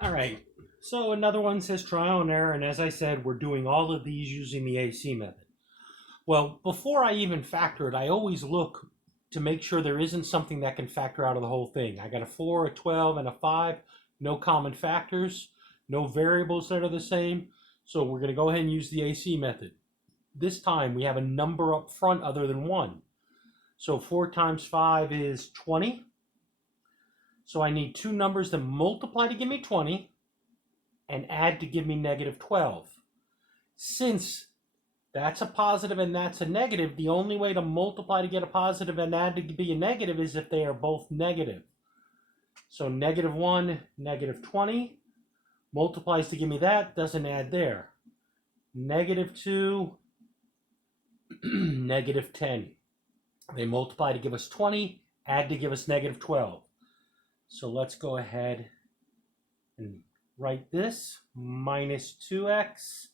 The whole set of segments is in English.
All right, so another one says trial and error, and as I said, we're doing all of these using the AC method. Well, before I even factor it, I always look to make sure there isn't something that can factor out of the whole thing. I got a 4, a 12, and a 5, no common factors, no variables that are the same, so we're going to go ahead and use the AC method. This time we have a number up front other than 1. So 4 times 5 is 20. So I need two numbers that multiply to give me 20 and add to give me negative 12. Since that's a positive and that's a negative, the only way to multiply to get a positive and add to be a negative is if they are both negative. So negative 1, negative 20, multiplies to give me that, doesn't add there. Negative 2, negative 10. They multiply to give us 20, add to give us negative 12. So let's go ahead and write this. Minus 2x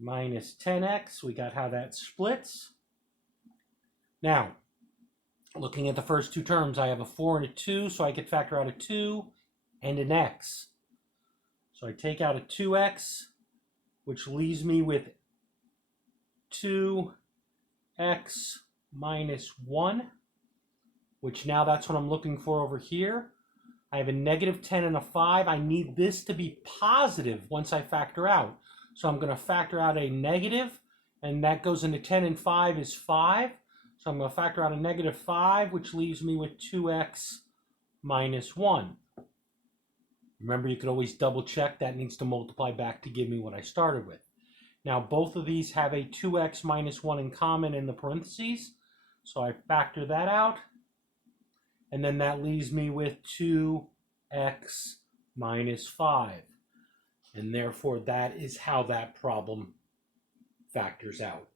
minus 10x. We got how that splits. Now, looking at the first two terms, I have a 4 and a 2, so I could factor out a 2 and an x. So I take out a 2x, which leaves me with 2x minus 1, which now that's what I'm looking for over here. I have a negative 10 and a 5. I need this to be positive once I factor out. So I'm going to factor out a negative, and that goes into 10 and 5 is 5. So I'm going to factor out a negative 5, which leaves me with 2x minus 1. Remember, you could always double check. That needs to multiply back to give me what I started with. Now, both of these have a 2x minus 1 in common in the parentheses. So I factor that out. And then that leaves me with 2x minus 5. And therefore, that is how that problem factors out.